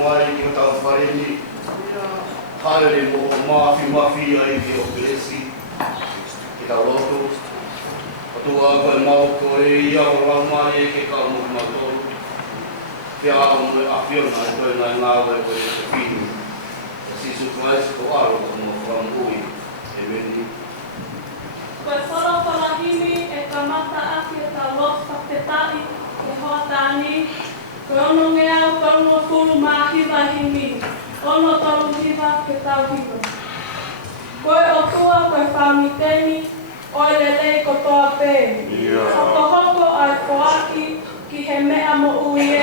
mai ki o tau whareni. Haere mo mafi ai ki o Pelesi. Ki tau loto. Atua koe mau koe ia o rau mai e ke kau mo matoro. Kia ao mo e awhiona e koe nai ngāwe koe e te whinu. Sisu Christ ko aro mo whamui. E meni. Koe wharawharahimi e kamata aki e tau loto whaketai e hoa tāni. Koe ono ngea o taunua kuru māhiwa himi. Ono taunu hiwa ke tau hiwa. Koe o tua koe whamiteni, oe lelei ko toa pē. Hokohoko ai koaki ki he mea mo ui e.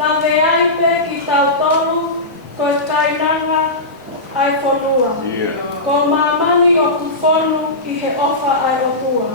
Lawe ai pē ki tau tolu, koe kainanga ai whanua. Ko mamani o kufonu ki he ofa ai o tua.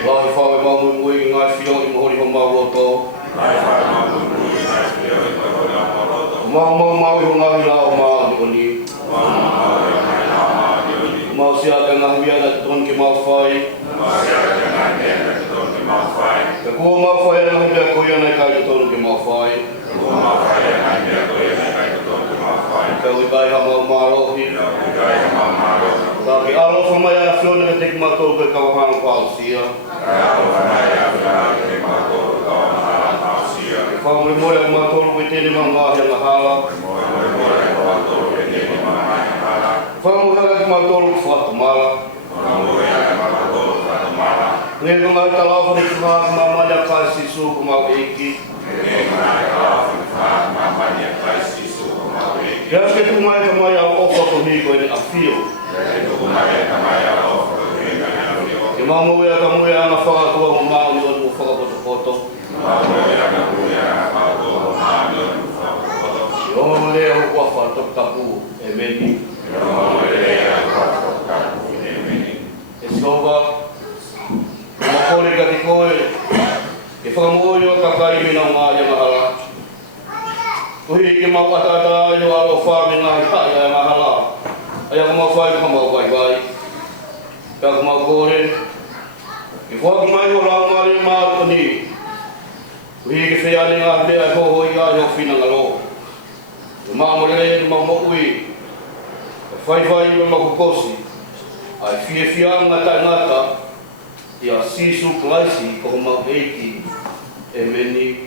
Lai whawe mau mui ngai whio i mohori ho mau roto. Mau yung ngawi lao maa di oni. Mau siya ka ngawi at ton ki mau fai. Kakuha mau fai na ngawi ko yan ay kay ton ki mau fai. Kau ibay ha mau marohi. Tapi alo famaya flon na tek mato ke kawahan pau siya. Kau memori mato ko tini mama yang hala. Kau memori mato ko fat mala. Ngai ko ngai tala ko ni mama ya kasi su ko mau iki. Ya que tu mai kamai au ofa comigo ele afio. Que mamu ya kamu ya na fa ko ma ni o fa ko foto. Yo le o ko fa to tabu e meni. Esova. Mo ko le ka di ko e. Ke fa mo yo ka kai mi na ma ya mahala. Ui ki mau atata yo alo fa mi nga ya mahala. Aya ko mau fai ko mau vai. Ka ko mau kore. Ki fo ko mai yo la mari ma ni. Ui ki fe ali nga de ko ho ya yo fina ngalo. Ma mo le ma mo ui. Fai yo ma ko kosi. Ai fia nga ta ngata. Ya sisu klaisi ko mau eiki. E meni.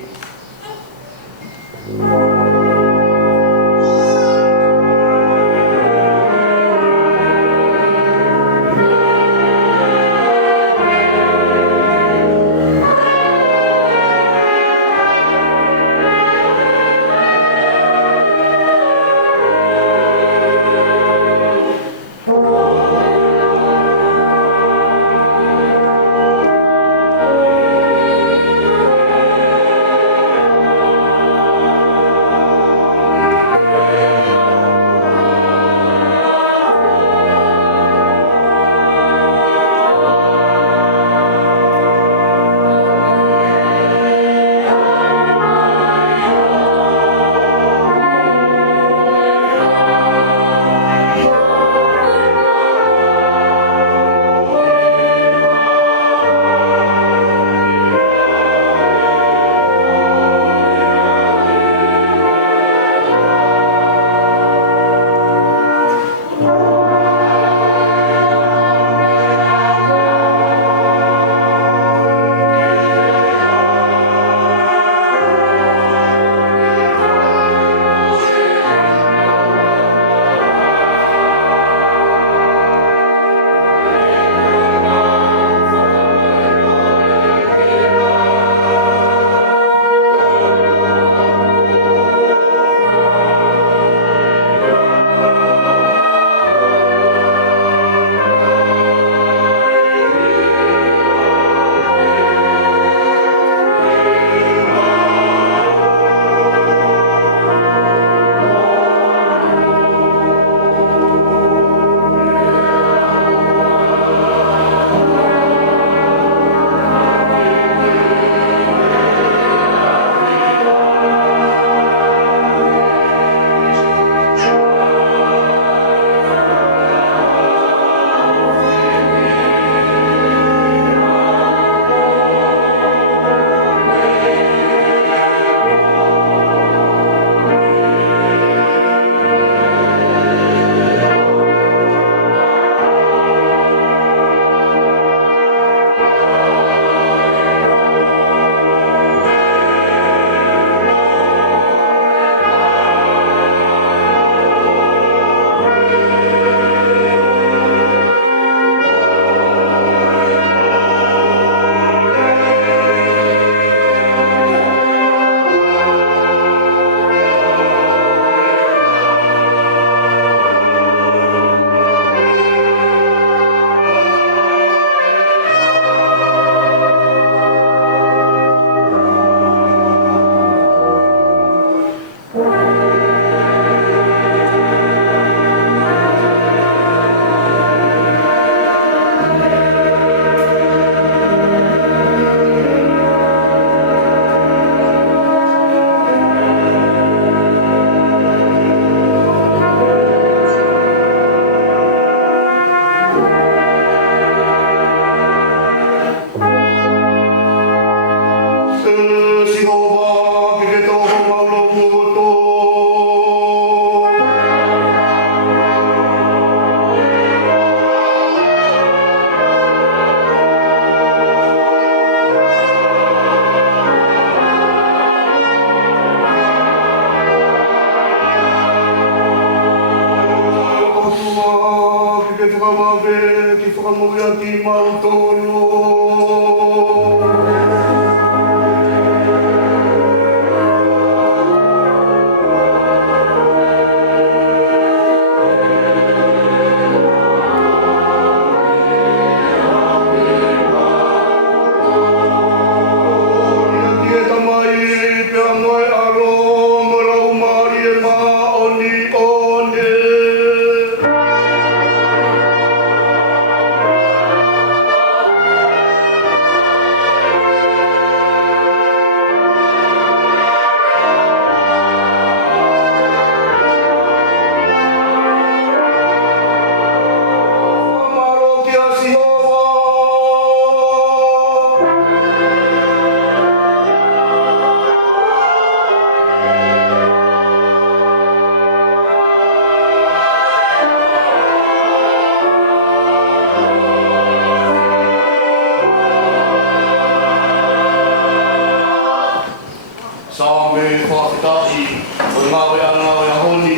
e whakataki, o ngāwe anga e honi.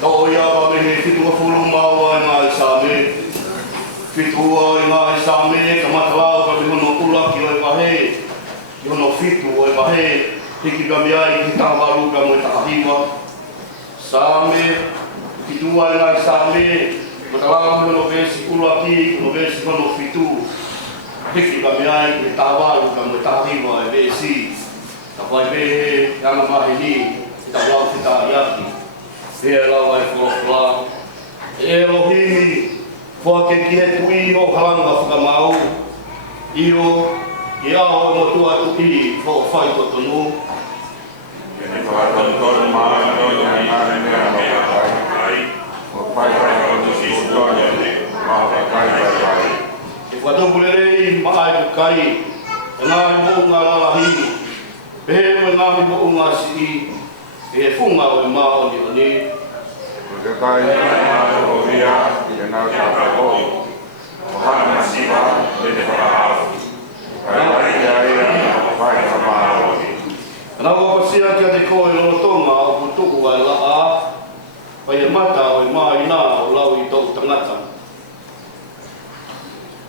Tau ia pa me he whitua whulu maua e ngā i Sāme. Whitua e ngā i Sāme, ka matalau ka me hono ulaki o e pahe. Ki hono whitu o e pahe, hiki ka me ai ki tāwaru ka mo e takahiwa. Sāme, whitua e ngā i Sāme, matalau ka hono vesi ulaki, hono vesi hono whitu. Hiki ka me ai ki tāwaru ka mo e takahiwa e vesi. Ka whai mehe, anga mahi ni, ki ta wau ki tā iaki. E lau ai whakawha. E Elohimi, whake ki he tui ho halanga whakamau. Io, ki ao e motua tuki, whakawhai ko tonu. E ni whakatonu maa no i ngāre mea whakakai. O whaikai o tuki utonia, maa whakai whaikai. E whatumpurerei maa e kukai, e ngāhi mo ngā lalahi. Pehe mo ngāhi mo ngā si e whunga o e maa o ni o ni. O te kai ngā o ria, i ngā whakakoi. O hana siwa, me te whakahau. Kai wai ia ia, o whai whakahau. Nā wapasia kia te koe no tonga o putuku ai la a, pai e mata o e maa ina o lau i tau tangata.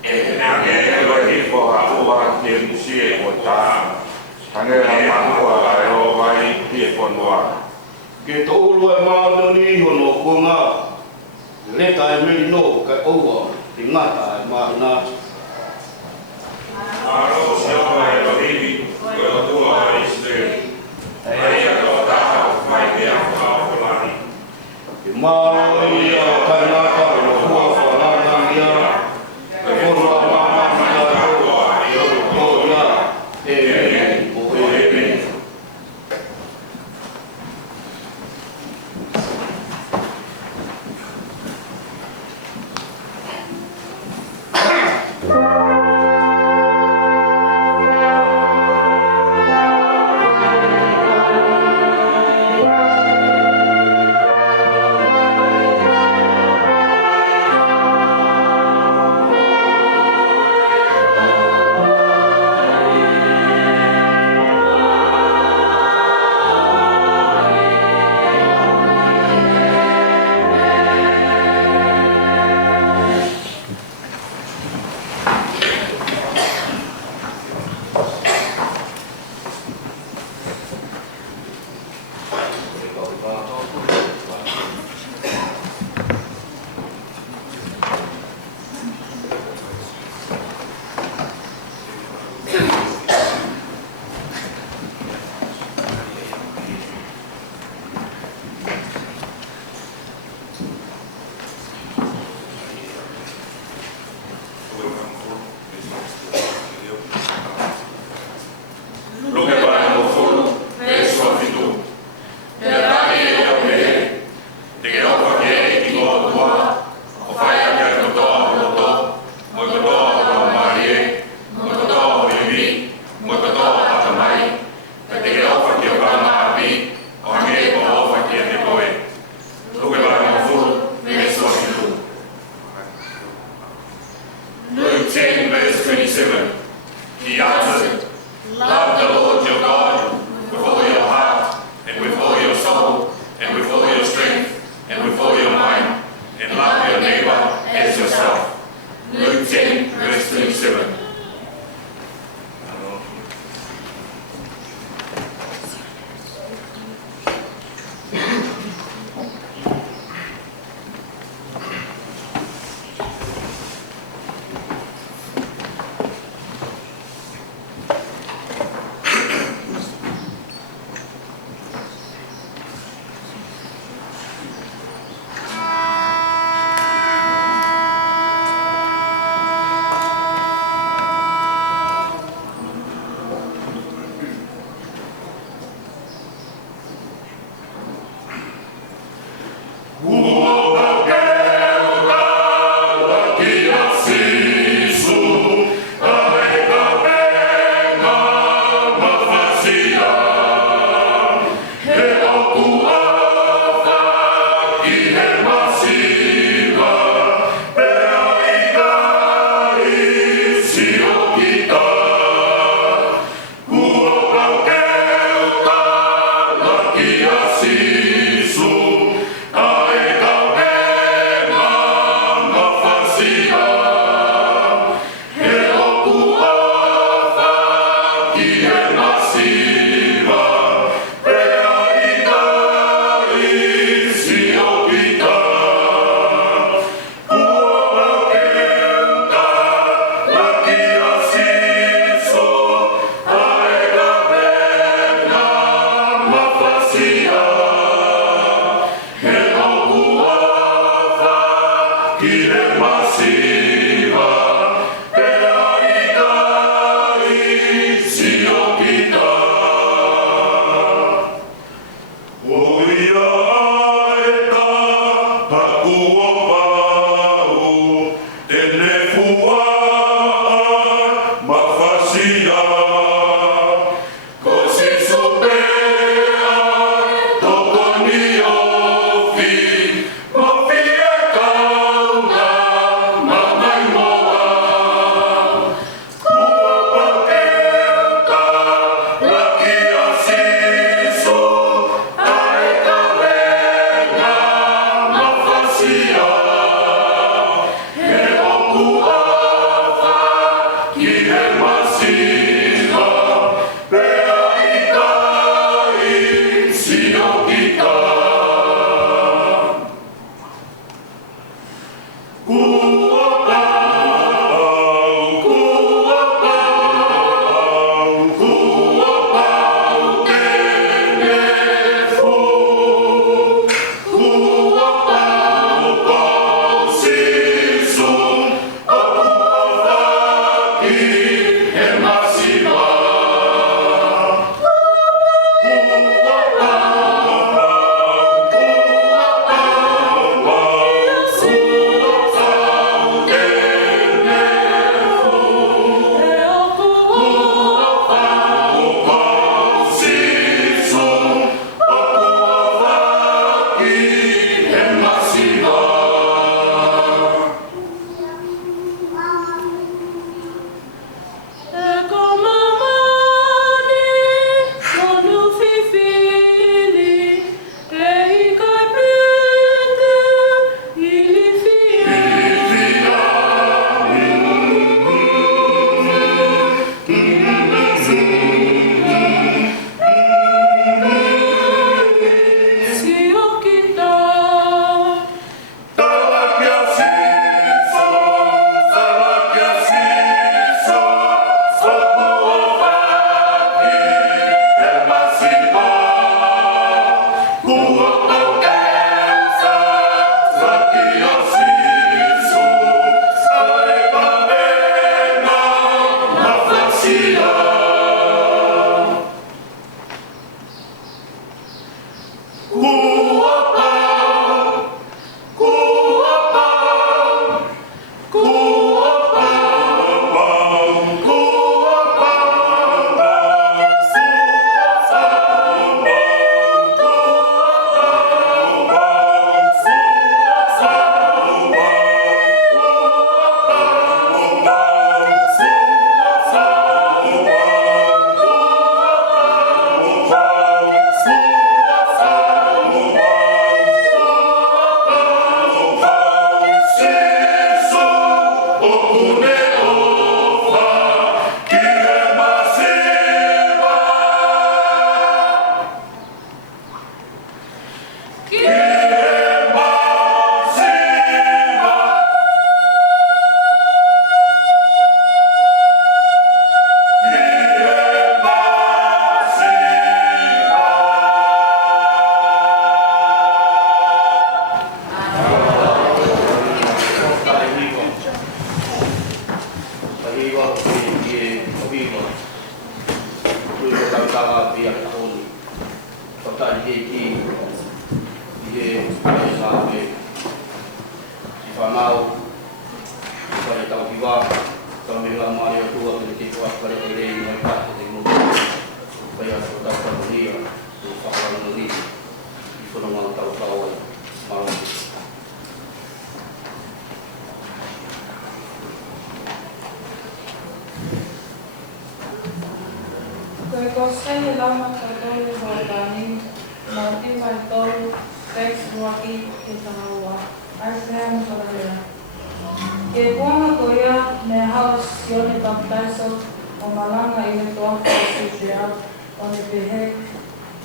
E nāke e roi hiko hapua ki e musie o tā. Hane a mahua ai o vai ki e ponua. Ke to ulu e maa noni hono kuanga, leta e meri no kai oua, i ngata e maa ina. Aro se o e rohiri, o tua i steri. Ai a tō taha o whai mea whakaopolani. I maa i a kai ngata o hua whanana ia, e whonua maa ia o tō ia, e o e e. Hãy subscribe cho kênh Ghiền Mì Gõ để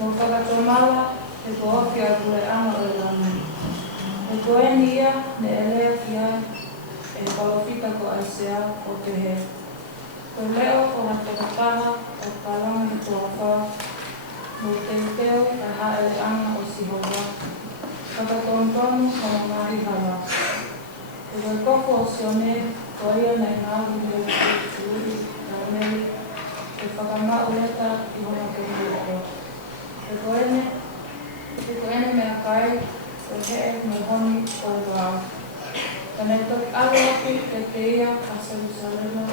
không bỏ lỡ eleanga o Sihowa. Whakatontonu o Ngāhi Hawa. E koe koko o Sione, ko ia nei ngāhi me o Uri, na mei, e whakamau leta i hona ke mea. E ko ene mea kai, e hee me honi o rau. Tane toki alu api ke te ia a Jerusalema,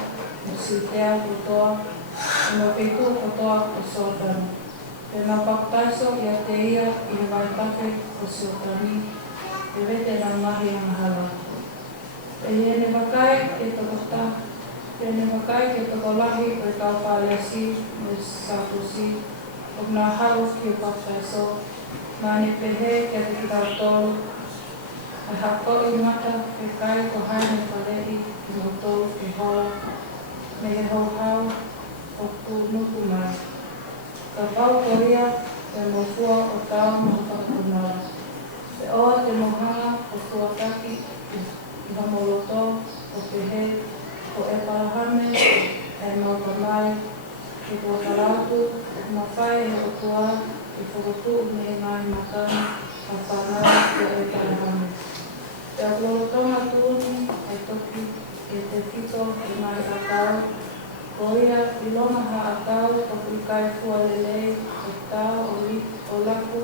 mo si tea kutoa, e mo peitu kutoa o Sotani. E nga paktaiso ia te ia i he waitake o Sotani, e vete na mahi ang hala. E hene wakai ke tokota, hene wakai ke tokolahi o e tau pāleasi mo Sakusi, o nga halo ki o paktaiso, mani pehe ke te tau tolu, e hako i mata e kai ko haine whalehi i mo tolu ke hoa, me he hauhau o ku nuku mai. Ka pau koria e mo fua o tau mo whakapunara. E oa te mohanga o fuataki i hamoloto o pehe o e parahame e maukamai e kua karautu e mawhai e o tua e whakatu me ngai matani a whanau o e parahame. Te akulorotonga tūni e toki e te whito i ngai atau, ko ia i longa ha atau o kai fua lelei o tau o laku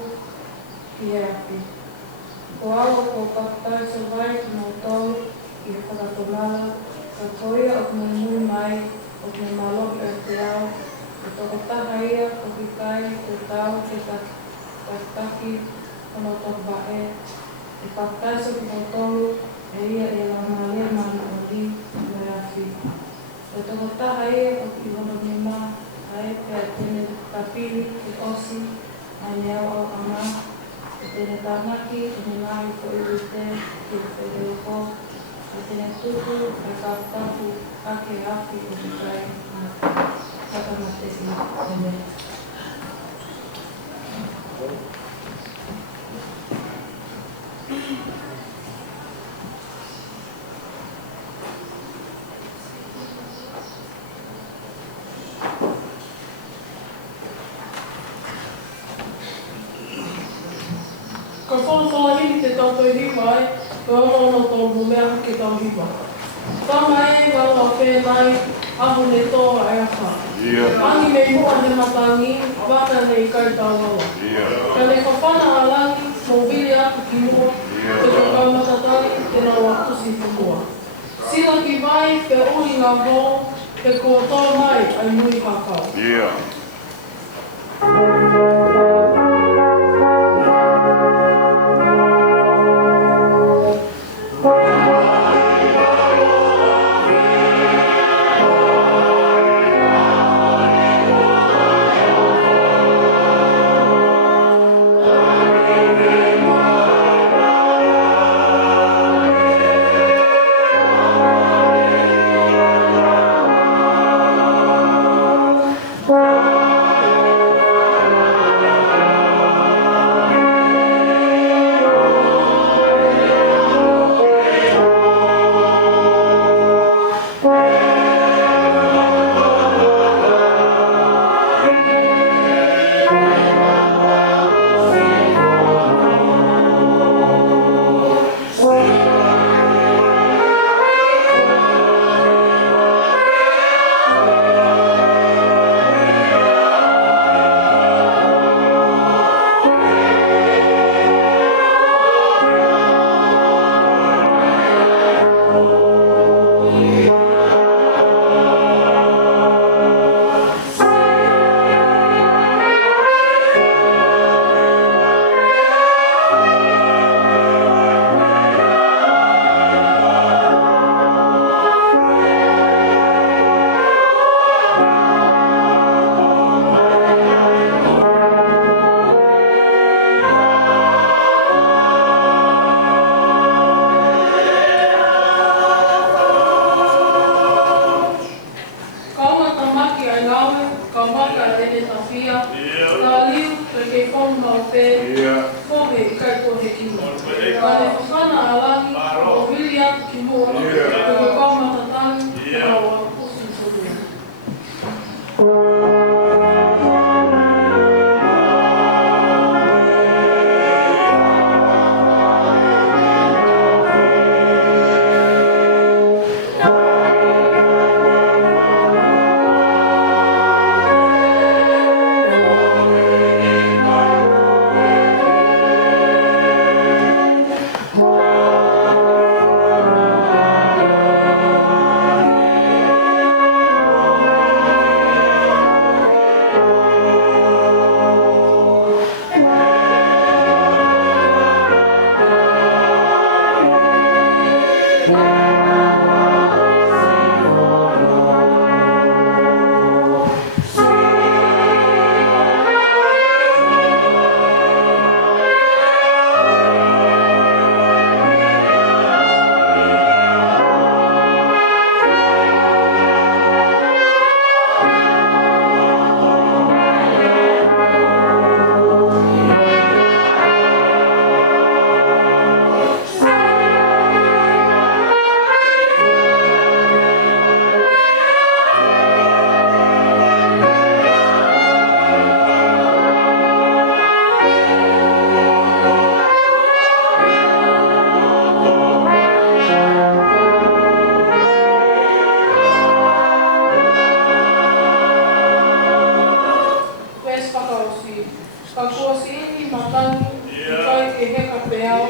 i e api. Ko au ko pakai savai no tau i whakatonala, ka ko ia o mui mai o me malo e te au, e toko taha ia o kai te tau ke taki ono toko bae, e pakaiso ki mo tolu e ia e langa le mana o li me afi. E toko taha ia o ki hono nima a e pe a tene tapiri ki osi a nea o ama, e tene tānaki e ne ngai ko i rute ki o whereuko, e tene tuku e kātapu ake afi o ki kai na whakamateki tene. Ka whawhawahiri te tātou hiwa e, ka ono tō mea ke tau hiwa. Tama e wala whenai, ahu ne tō e aha. Angi me mua he matangi, waka nei kai tau awa. Ka ne whawhana a langi, mō wili atu ki mua, te kau matatari, te nau atusi whukua. Sila ki vai, te ui ngā mō, te kua tō mai, ai nui hakau. si matang kai ke heka peao.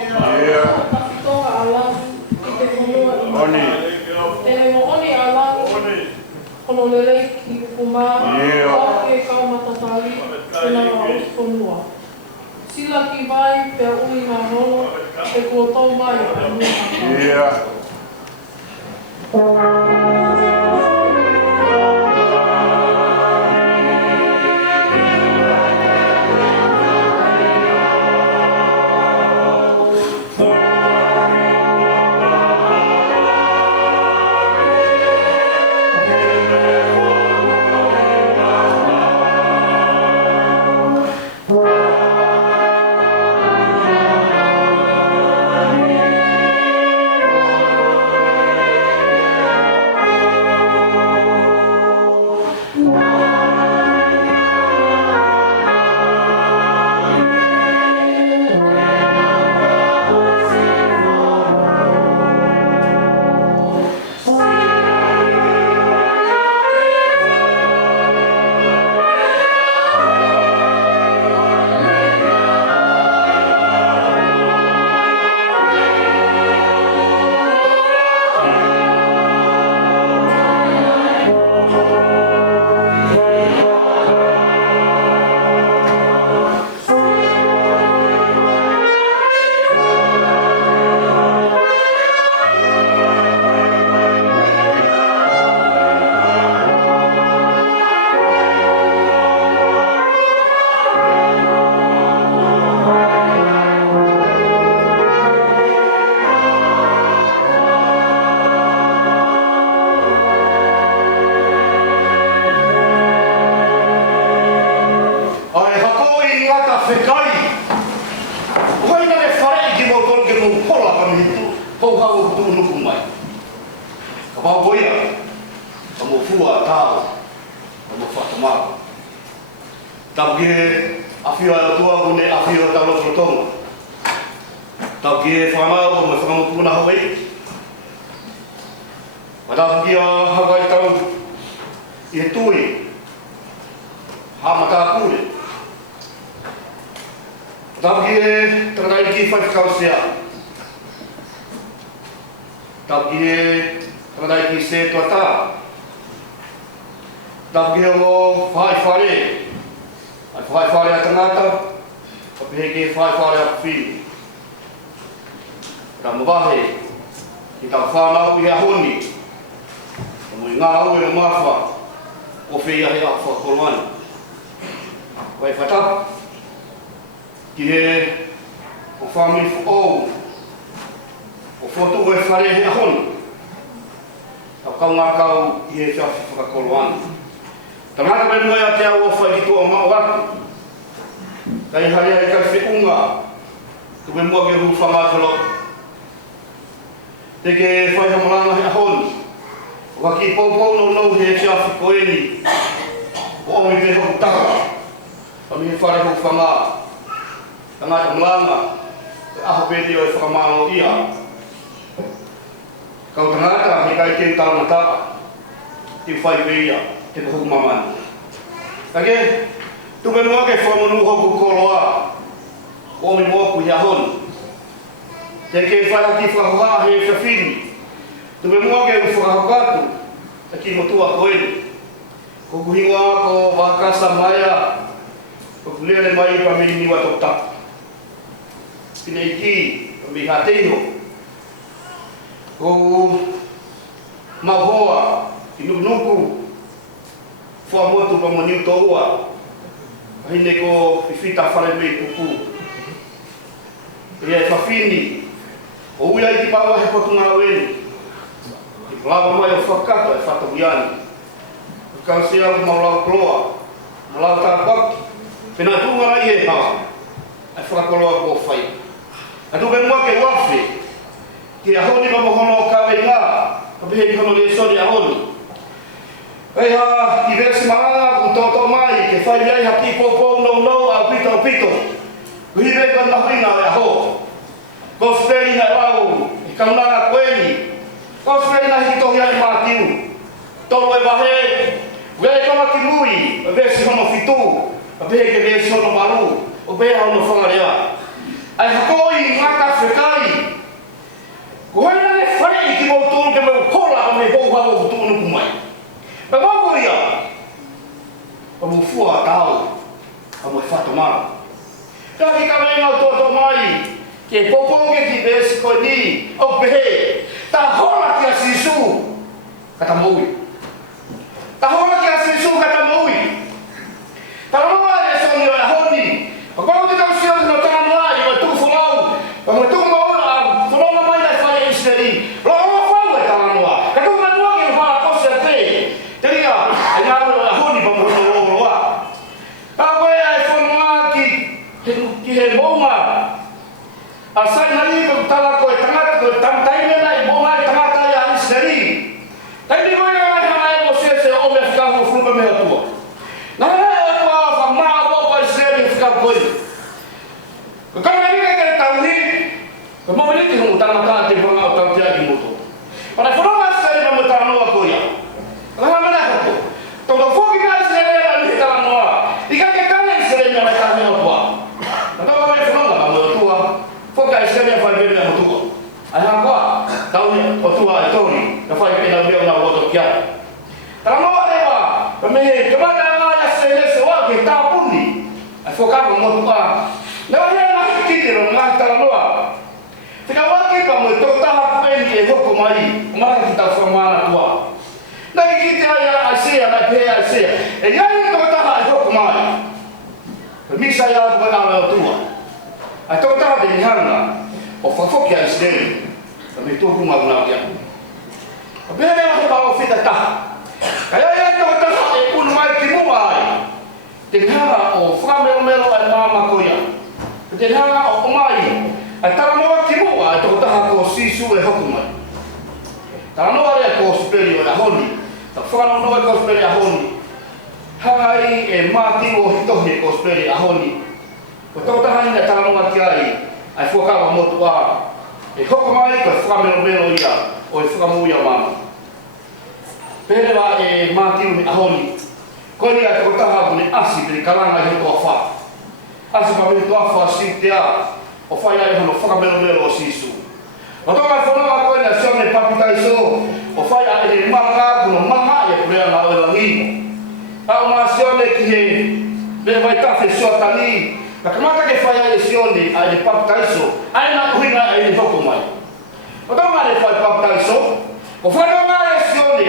Toa alang i te honua i Oni. Tēnei mo oni alang kono lelei ki kuma o ke kau matatali tēnā ngā usponua. Sila ki vai pia ui ngā hono e kua tau mai a mua. o bea o no whangarewa. Ai hakoi ngata whekai. Ko haina ne whare ki mau tōru ke mau kola a me hou hau o tōnu kumai. Pa mau ia, pa mau fua tau, pa mau whato mara. Taki ka mei ngau tōto mai, ke poponge ki besi koe ni, au pehe, ta hola ki a sisu, kata maui. Ta hola ki a sisu kata maui. Ta roa e songi o e honi, pa kau te tau sio no tānu ai, ma tū whanau, pa ma tū maura a whanau mai nai whai e isneri, lo o whau e tānua, ka tū manua ki wha kose a te, te ria, e ngā ua e honi pa mo no roa. Ta koe ai whanua ki he maunga, a saina ni ko tala ko tangata ko tamtaime na I mo mai tangata ya isneri. Tai ni ko ia mai mai mo se o me fika ho fruba me atua. Na e atua fa ma o pa isneri fika ko. Ko kama ni ke tauni, ko mo ni ko tangata te fanga o tamtia ki moto. Para fo ma se ma mo tano ko ia. La ma na ko. To do fo ki na isneri na ni tano. Ika ke kana isneri na ta me atua. Na to ma fo ma mo atua. Foca isneri fa ver na moto. Ai ha ko tau ni o tua e toni na fai pena meu na roto kia. Tara no areva, pa me he tomata nga ya se wa ke ta puni. Ai foca ko mo tua. Na ia na kiti ro nga tara noa. Fika wa ke pa mo to ta pen e hoko mai, ma ki ta formana tua. Na kiti ai se na pe ai se. E ia ni to ta e hoko mai. Misa ya ko na tua. Ai to ta de hanga. O fafoki a isneri, ka me tōku mauna kia. A pēne a hopa o whita taha. Ka ia tō taha e unu mai ki mua ai. Te hanga o whakamelo ai māma koia. Te hanga o omai, ai tara noa ki mua ai tō taha ko sisu e hoku mai. Tara noa rea ko superi o e honi. Ta whakano noa ko superi a honi. Hanga i e māti o hitohi ko superi a honi. Ko tō taha ina tara noa ki ai. Ai whakawa motu a, e hoko mai ko e whakamelo ia, o e whakamuia mama. Pere wa e mātiu ni ahoni, koe ni a te kotaha kune asi pere kalanga i hoto a wha. Asi pa mene toa wha sinte a, o whai ai hono whakamelo o sisu. O toka whanau koe ni a sione papitaiso, o whai ai e manga kuno manga e purea na oe langi. Au maa sione ki he, me vai tafe suatani, na kamata ke whai ai sione ai le papitaiso, ai na kuhinga ai le hoko mai. O tonga le whai papitaiso, o whai tonga ai sione,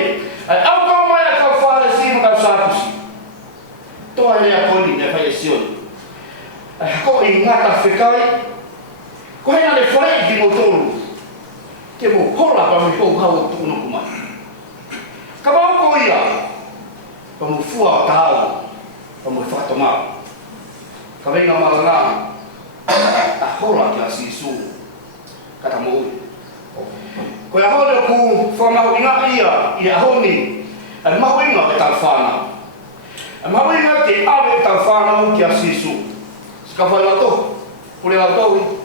ai au tonga mai a kau whare si mo kau sākusi. Toa rea koini ne whai ai sione. Ai hako I ngata whekai, ko hena le whai ki mo toru, ke mo hola pa mi hou hau o tukunuku mai. Ka wauko ia, pa mo fua o tāu, pa mo whatomau. Ka venga maranga, a hola ki a sisu, kata moui. Ko e ahone o ku whamau inga ia, I a honi, ai mahu inga e tau whanau. Ai mahu inga te awe e tau whanau ki a sisu. Ska whai lato, pule lato,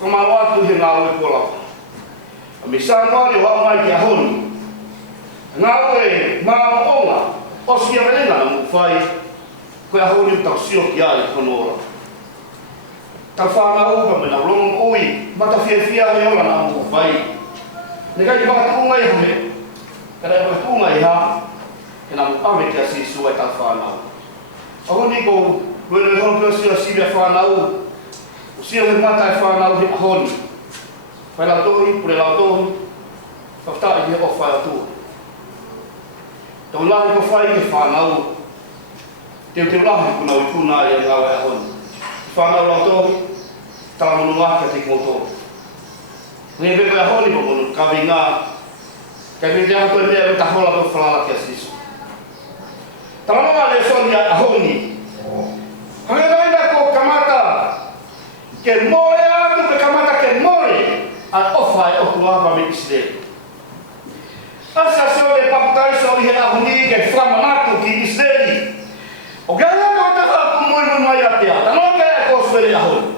whamau atu he ngā ue pola. A mi sānuari o hau mai ki a honi. Ngā ue mā onga, o skia melenga na mu whai, ko e honi tau sio ki ai kono ora. Tau whanau pa mena rongo ui, mata fia he ola na mu whai. Ne kai whakatuunga I hame, kada e whakatuunga I ha, e na mu ame kia sisu e tau whanau. A honi ko, wena e hono pia sio sibia whanau, o sio he mata e whanau he a honi. Whai la tohi, pure la tohi, whaftai he o whai atua. Tau lahi ko whai he whanau, te lahi kuna o kuna I ngawe a honi. Whanau la tohi, tala monu ngākia te kimotohi. Ngai beko e honi po monu, kawi ngā, kai me te hato e mea ta hola po whalala kia sisu. Tala noa le soni a honi. Hange noina ko kamata, ke more atu pe kamata ke more, a ofa e oku ngāpa me Israel. Asa seo le papitaiso I he ahoni ke whamanatu ki Israel. O kia ia ko te haku mui mai atea, tanoa kia e kosveri ahoni.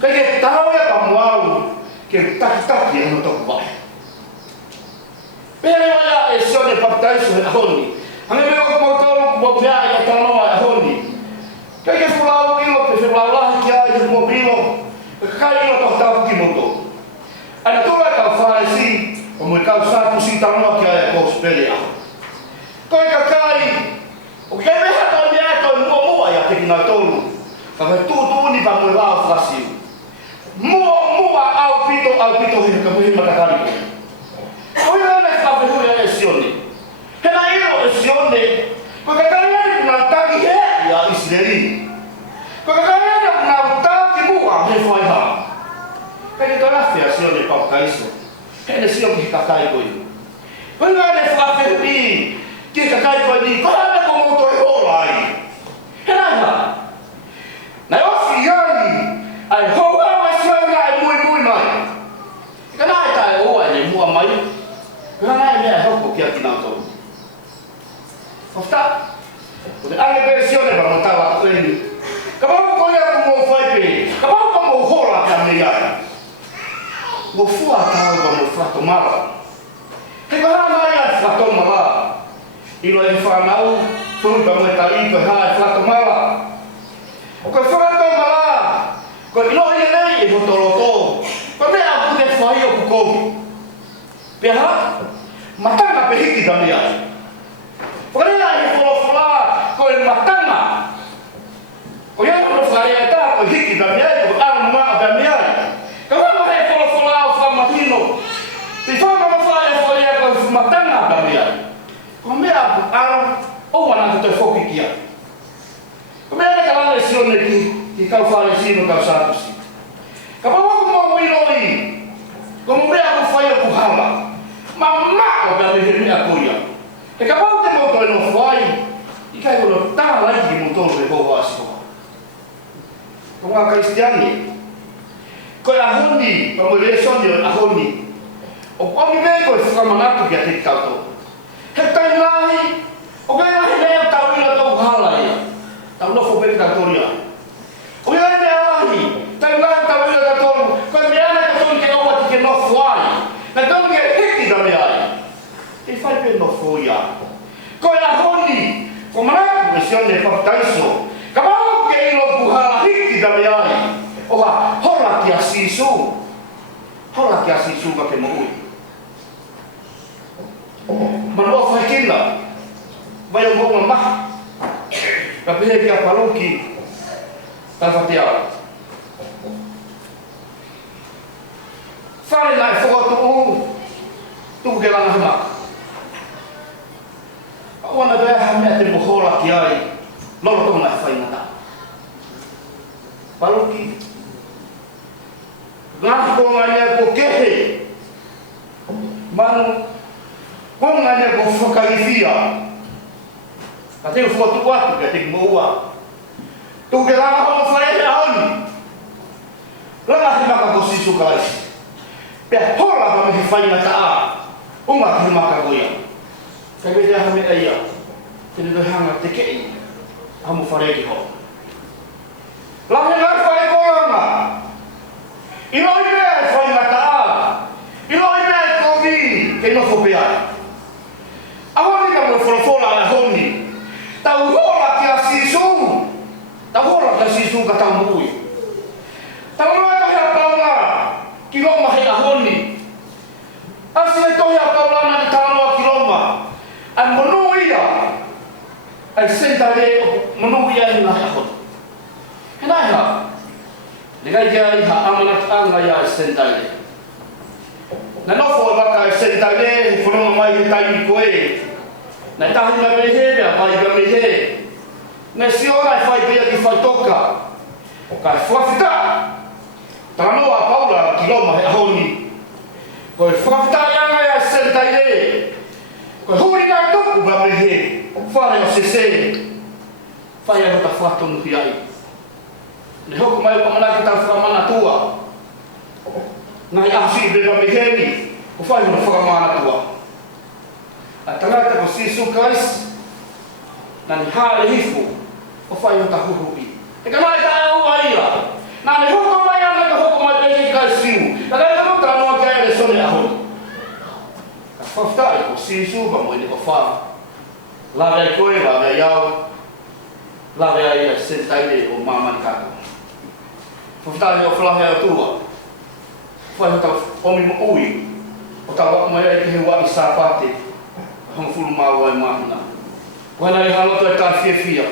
Kai ke tau e pa muau, ke taki e no toku vai. Pere waya e sione papitaiso e ahoni. Hange me o kumotoro kumopea I a tanoa e ahoni. Kaya pulau ilo pe pulau lah kia i mo bilo. Kai ilo to tau ki moto. Ana tola ka faresi o mo ka sa tu si tano kia e ko speria. Kaya kai o ke me hata ni ato mo mo ya te na tolu. Ka tu ni pa mo la frasi. Mo au pito he ka mo hi matakari. O ia na ka pe hu ya sione. Hena ilo sione. Ko ka kai na tagi he ya Israeli. Kaya na utaki mua he fai ha. Kaya to na fia sio le pau kaiso. Kaya sio ki kakai koi. Kaya le fa fe ni ki kakai koi ni ko na ko mo to ho lai. Hena ha. Na yo fi yani ai ho wa sio na muy mai. Kana ta o ai mua mai. Kana me ho ko ki na to. Ofta. Ko ale versione per montare quindi. Kapau ko ya mo fai pe. Kapau ko mo hola ka me ya. Mo fua ta ko mo frato mala. He ka na ya frato mala. Ilo e fa nau, fu ba mo tali ko ha frato mala. Ko frato mala. Ko ilo e nei e mo toloto. Ko me a ku de fai o ko. Pe ha? Matanga pe hiki da me ya. Ko na e fola ko e matanga. O ia no faria ta o hiki da mia o ar ma da mia. Ka ma he fola o fa matino. Ti fa ma faria ko matanga da mia. Ko me ar o wana te foki kia. Ko me ka la lesione ki ka fa lesino ka sa si. Ka pa ko mo wiloi. Ko mo me ko fa ko hala. Ma o da me ni a koia. E ka pa te mo to no fai. I ka ko ta la ki mo to le bo aso. Kung mga Kristiani, ko ahoni, pamulesyon yun, ahoni. O pamimay ko, sa kamanato kaya tiktaw to. Hektaw lahi, o kaya lahi na yung tao nila to halay. Tao na ko pagkatoria. O kaya na lahi, tayo lahi tao nila to, kaya may anay ko kaya awat kaya no fuay. Nagdong kaya hekti na may ay. Ifay pa no fuya. Ko ahoni, kamanato lesyon ni Pagtaiso, kapag kaya ilo buhala hikti da meai. Oha, hola ki a sisu. Hola ki a sisu ka ke moui. Mano fai kina. Vai o bom ma. Ka pele ki a paluki. Ta fatia. Fale na fo tu ke la na. Awana da ha me te hola ki ai. Lolo to na fai na. Paluki. Ngah ko nganya ko kehe. Manu ko nganya ko fokalifia. Kate foto kwatu kate moa. Tu ke la ho fai na on. La hima ka sisu kai. Pe hola ba me fai na ta. Uma hima ka goia. Kabe dia ha me aya. Tene do hanga te kei. Amu fare ki ho. Lahe ngai fai kolanga. Ilo ibe fai mata. Ilo ibe kovi ke no fobia. Ahoni ka mo forofola la honi. Tau hola ki asisu. Tau hola ki asisu ka tau mui. Tau hola ka hea paula ki loma hea honi. Asine to hea paula na ni tanoa ki loma. An monu ia. Ai sentare monu ia ni na hea honi. Kenai ha? Ligai kia iha amanat anga ya sentai. Na nofo baka sentai fono mai tai koe. Na tahi na mehe bea mai ka mehe. Na siora fai pia ki fai toka. Ka fuafita. Tanoa paula ki loma he ahoni. Ko fuafita anga ya sentai. Ko huri na toku ba mehe. Fare o sese. Fai a ta fuato no hiai. Le hoko mai ko mana kita fra mana tua. Nai asi be ba meheni. O fai no fra mana tua. A tangata ko sisu kais. Nani hale hifu. O fai no ta huhubi. E kana ta au aia. Nani hoko mai ana ka hoko mai be kais siu. Ta ka no tra no ka ele sone aho. Ka fafta ko sisu ba mo ni ko fa. La ve ko e la ve yao. lawe ai a sentaile o mamani kato. Futai o flahe o tua. Fai o tau omi mo ui. O tau wako mai ai ke waki sāpate. Hong fulu mau ai mahina. Wana i haloto e ka fia.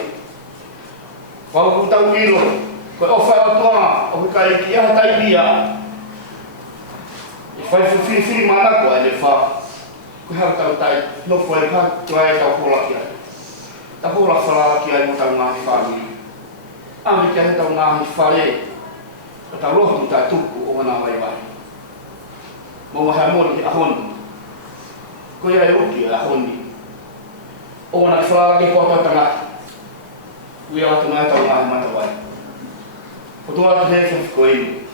Wau ku tau ilo. Koe o fai o tua. O kai ki aha tai bia. I fai fili manako ai le wha. Koe hau tau tai. No fai ka tua e tau hola ki ai. Ta hola whala ki ai mo tau ngahi whani. Ami ki ai tau ngahi whare. O tau roho mu tai tuku o wana wai wai. Mo waha mori ki ahoni. Koe ai uki a ahoni. O wana ki whala ki kota tangati. Ui atu ngai tau ngahi mata wai. Ko tua atu hefu ko ini.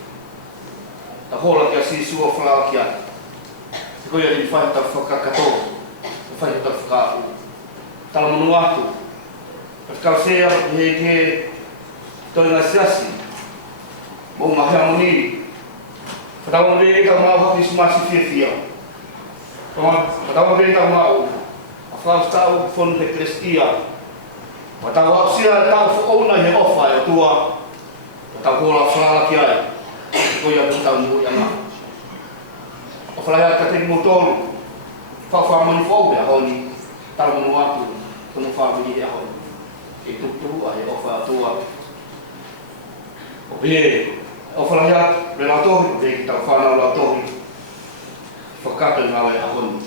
Ta hola ki a sisu o whala ki ai. Koe ai whai tau whakakato. Whai tau whakaapu. Tala manu atu. Kau sea he ke toi ngā siasi. Mo mahea moniri. Katawa mre ka mau hapi sumasi fia. Katawa mre ka mau. A whau stau whonu he krestia. Katawa apsia tau whaona he ofa e tua. Katawa hola whalala ki ai. Koi a tau mui anga. O whalaya ka teki motolu. Whau mani whau a honi. Tala manu atu. Tono whau ni a honi. E tutu a he ofa tua. O pē, o whalahia, re la tohi, te ki tau whanau la tohi. Whakato ngā wai a honi.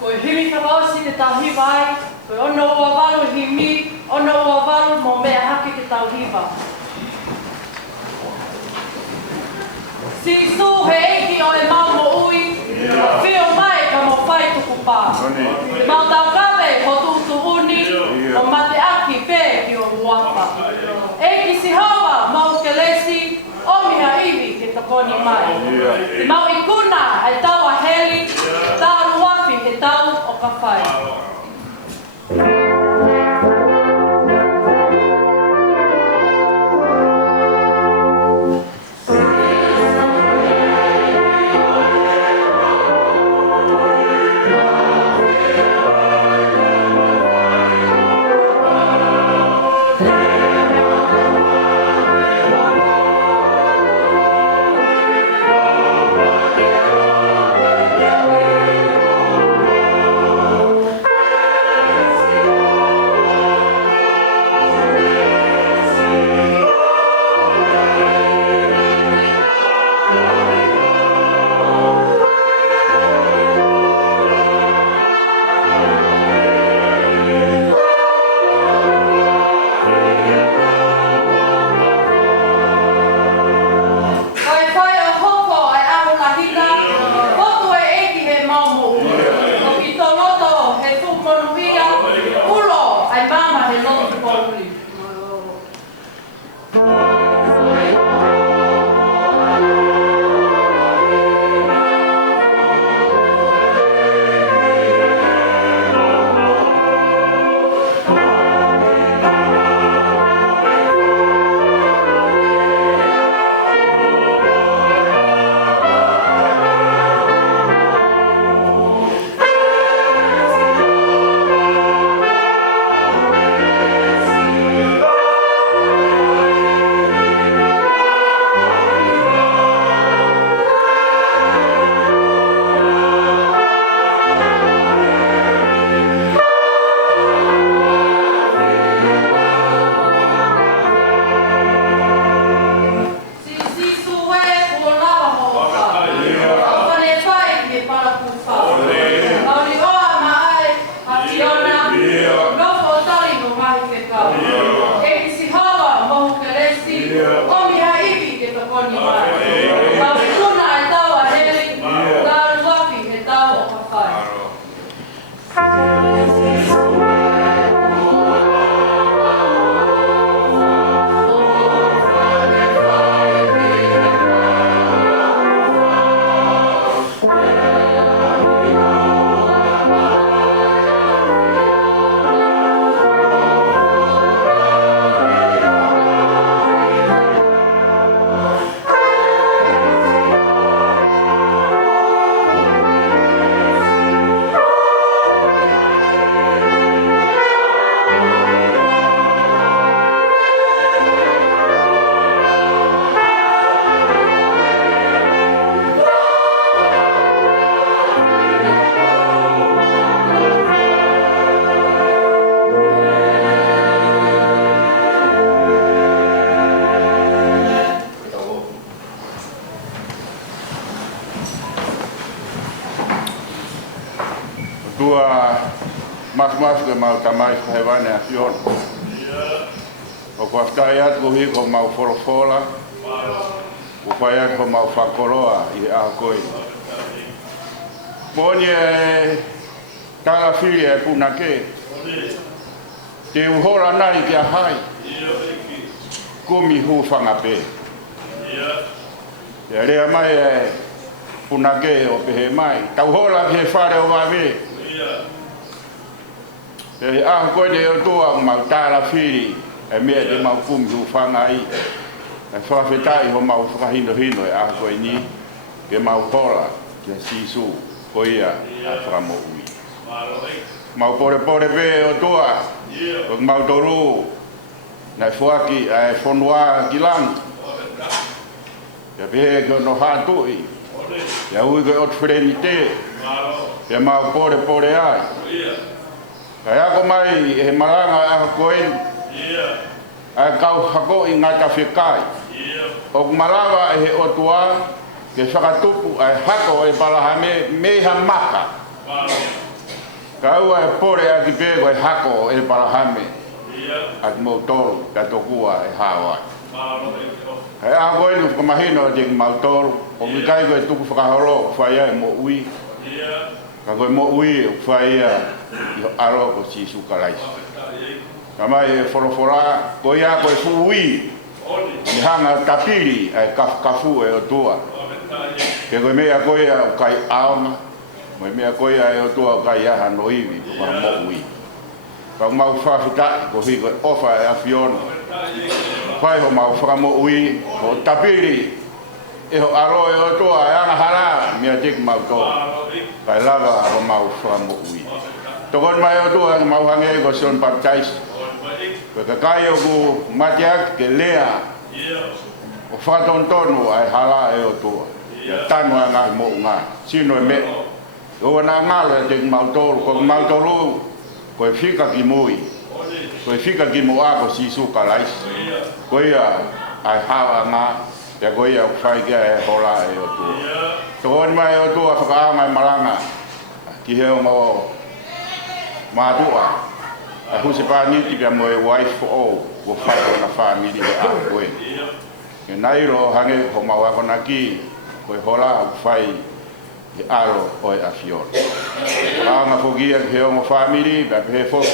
Koe himi whakaosi te tau hiva ai, koe ono ua walu himi, ono ua walu mo mea haki te tau hiva. Si su he eiki o e mau mo ui, whio mai ka mo whai tuku pā. Mau tau kawe ho tutu uni, o mate aki pē ki o muapa. Eiki si hawa mau ke lesi, o miha iwi ke takoni mai. Mau ikuna ai tau a heli, tau ruafi ke tau o ka whai. tua mas ke mau tamai hewan ya fion o ko aftai ko hi ko mau forofola o fai ko mau fakoloa I a koi bonye tala fili e punake te uhora nai ki a hai kumi hu fanga pe ya rea mai e punake o pehe mai tau hola ki he whare o wawe e a koe de o toa mau tala fili e mea te mau kumi hu fanga I e whawhetai ho mau whakahino hino e a koe ni ke mau hola ki a sisu ko ia a whamo ui mau pore pe o toa o mau toru na fuaki e fonua ki lang ya pe ko no hatui ya ui ko ot frenite ya mau pore ai kaya ko mai e malanga a koen a kau hako I ngata whikai o malawa e o tua ke whakatupu ai hako e palahame meha maka kau e pore a ki pego e hako e palahame at motoru ka tokua e hawa e a koe nu kamahino e motoru o mikai koe tuku whakahoro whaia e mo ui ka koe mo ui whaia I aro ko si sukalaisi kamai e forofora ko ia ko e fuui ni hanga tapiri e kafu e o tua ke ko mea ko ia kai auma mo mea ko ia e o tua kai aha no iwi ko mo ui pa mau fa fita ko hi ko ofa e afion pai ho mau fa mo ui ko tapiri e ho aro e o tua e ana hara mea tik mau to kai lava ho mau fa mo ui to kon mai o tua mau hange ko son baptize Porque caio ku matiak ke lea o whatontonu ai hala e o tua ia tanu a ngai mo ngā sino e me o na ngalo e te mautoru ko mautoru ko e whika ki mui ko e whika ki mo a ko sisu ka laisi ko ia ai hawa ngā te ko ia whai kia e hola e o tua tōni mai o tua whakaanga e malanga ki heo mo mātua a huse pa ni ti mo e wife o wo fa na family e a koe e nairo hange ho ma wa kona ki ko hola fai e aro o e afior a ma fogia ke o mo family ba pe fo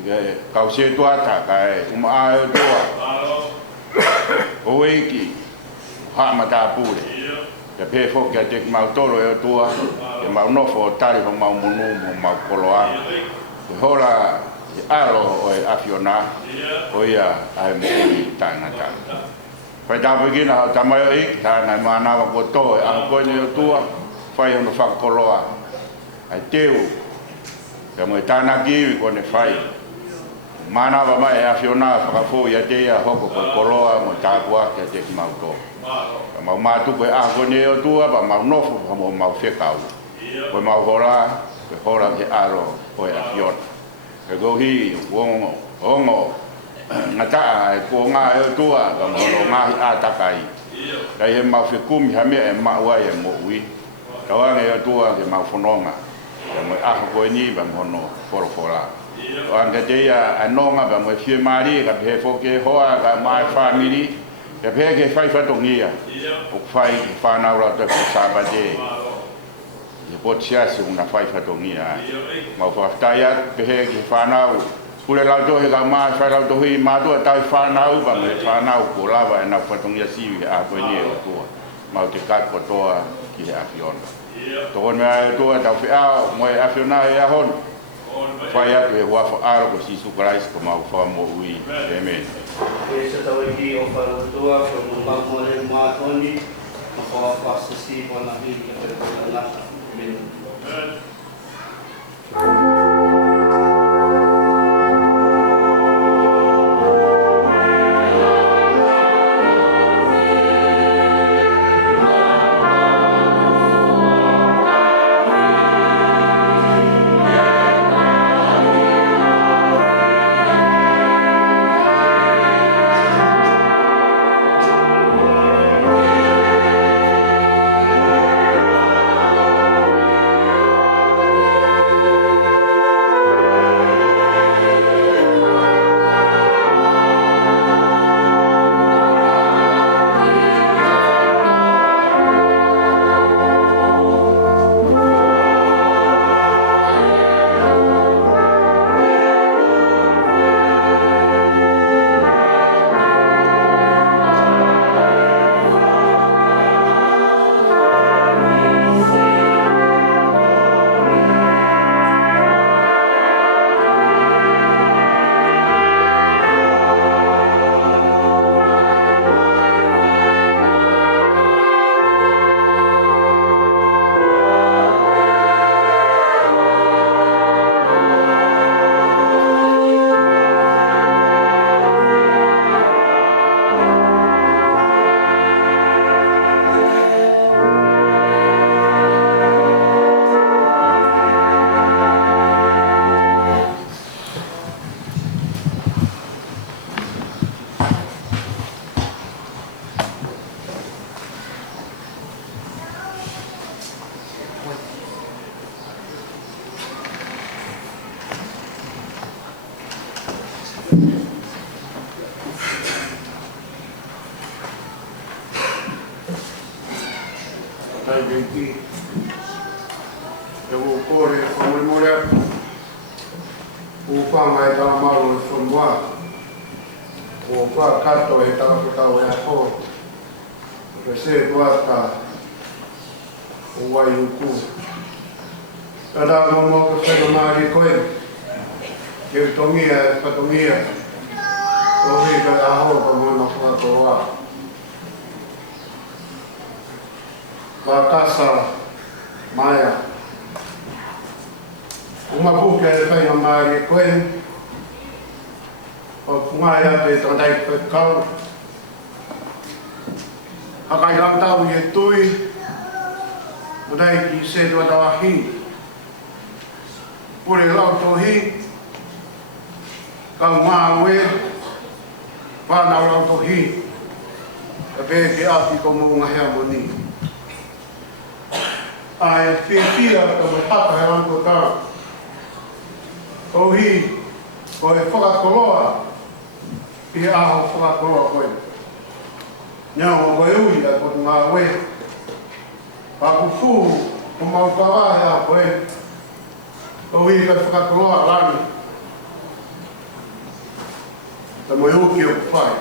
ke kause to ata kai uma a o toa o e ki ha ma ta pure ke pe fo ke te ma toro e toa ke ma no fo tari ho ma munu ma koloa hola aro o e afiona o ia ai mo I tangata pai ta begina ta mai I ta na mana wa ko to a ko ni tua fai no fa koloa ai teu ya mo ta na ki ko ne fai mana wa mai afiona fa fo ia te ia hoko ko koloa mo ta kwa ke te mau to ma ma tu ko a ko ni tua ba ma no fo mo ma fe ka ko ma hora ko hora ke aro o e afiona e gohi ongo ngata e ko nga e tua ka mo nga a takai dai he ma fe kumi ha me e ma wa e mo ui tawa e tua ke ma fononga e mo a ko ni ba mo no forofora o anga te ya anonga ba mo fie mari ka pe fo ke hoa ka ma family e pe ke fai fa tongia o fai fa na ora te sa ba de e potia se una fai fa tongia ma fa taia pe ke fa na pule la do he ga ma fa la do hi ma do ta fa na ba me fa na ko lava na fa tongia si a ko ni o to ma te ka ko to ki a fion to on me to ta fa a mo a fiona ya hon fa ya ke wa fa a ko si su Christ ko ma fa mo ui amen e se tau ki o fa to a ko ma mo le ma toni ma fa fa si po na bi ke pe na Amen. tai veiti. E o kore o mora o whanga e tala maru e whanua. O wha kato e tala kutau e ako. O se tuata o wai uku. Tada momo ka whena maari koe. Ke utongia e patongia. O hei ka aho ka mona whakatoa. Wakasa Maya. Uma buka e whainga maari koe. O pungaia te tandai koe kau. Hakai rantau i e tui. Udai ki se tua tawahi. Pure lau tohi. Kau maa ue. Whanau lau tohi. Ka pe ke api ko munga hea moni. Ai whiwhia ka me hata he ranko tā. Tohi, ko e whakakoloa. I aho whakakoloa koe. Nyao koe ui a koe ngā ue. Pakufu, o maukawa hea koe. Tohi ka whakakoloa rani. Ta mo uki o whai.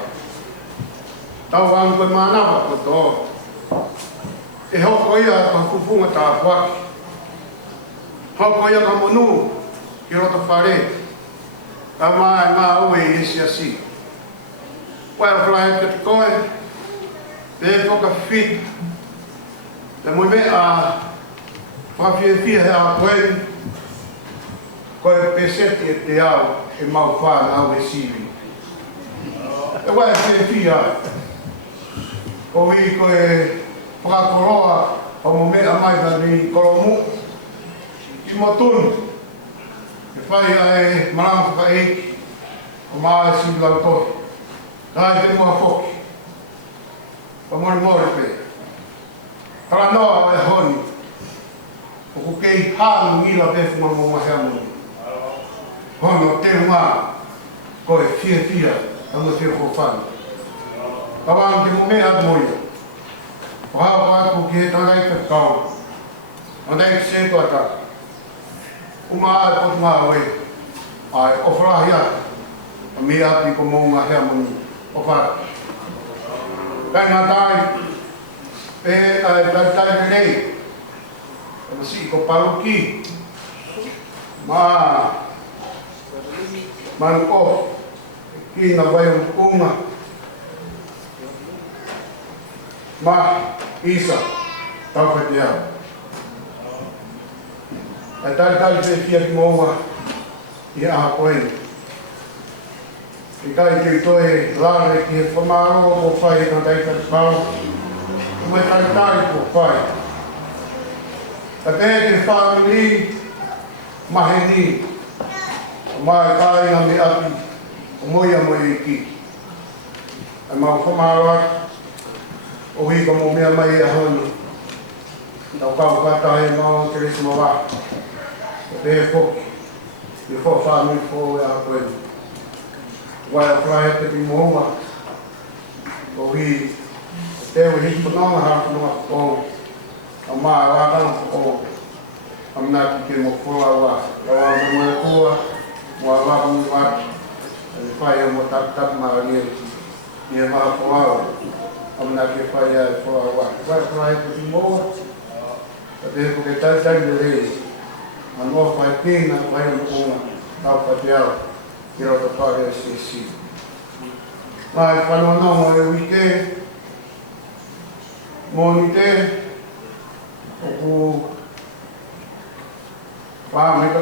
Tau ang koe manawa ko tō. E hoko ia ka kufunga tā whaki. Hoko ia ka monu ki roto whare. Ka mai ngā ue i esi asi. Wai o whalahe ka te koe. Te whoka whit. Te mui me a whawhiawhia he a koe. Koe peseti e te au e mau whāna au e siwi. E wai a whiawhia. Ko i koe whakakoroa o mo mea mai ka ni koromu. I mo tunu. E whai a e marama whakaeki. O maa e siwi lau tohi. Kai te mua whoki. O mori mori pe. Tara noa o e honi. O ku kei hānu ila pefu ma mo mahea moni. Hono te ngā. Ko e whiawhia. Tamo te ko whanu. Tawang te mo mea moia. O hao kāku ki he tangai ka kau. O nei se toa ta. Uma ai pot ngā oe. Ai o wharahi atu. A mi ati ko mō ngā hea moni. O whara. Kai ngā tai. E ai tai nei. E masi ko paruki. Man o. Ki ngā vai o unga. Isa, tau ka te au. E tari te whia ki mōua i aha koe. I kai te toe lāre ki he whamaro o whai ka teika te pau. I mai tari ko whai. Ka te te whamili mahe ni. O mai kai ngā me api o moia i ki. E mau whamaro atu. O hi ka mo mea mai a honi. Tau kau kata he mau te resi mawa. O te he poki. I wha whāmi fō e a koe. Wai a whahe te pi mouma. O hi te o hi whanonga hapa noa kō. A maa rātana kō. A mna ki ke mo whoa wā. Rawa me moe kua. Mua waka mi waki. A ni whai a mo tap maa rie. Ni e maha whoa. Amna ke whai a whoa wā. Wai whai te pi moa. Ka te heko ke tai le rei. An o whai pēna whai o kōna. Tau pa te au. Ki rata whare a si. Mai whanua nao mo e wike. Mōni te. O ku whāmeka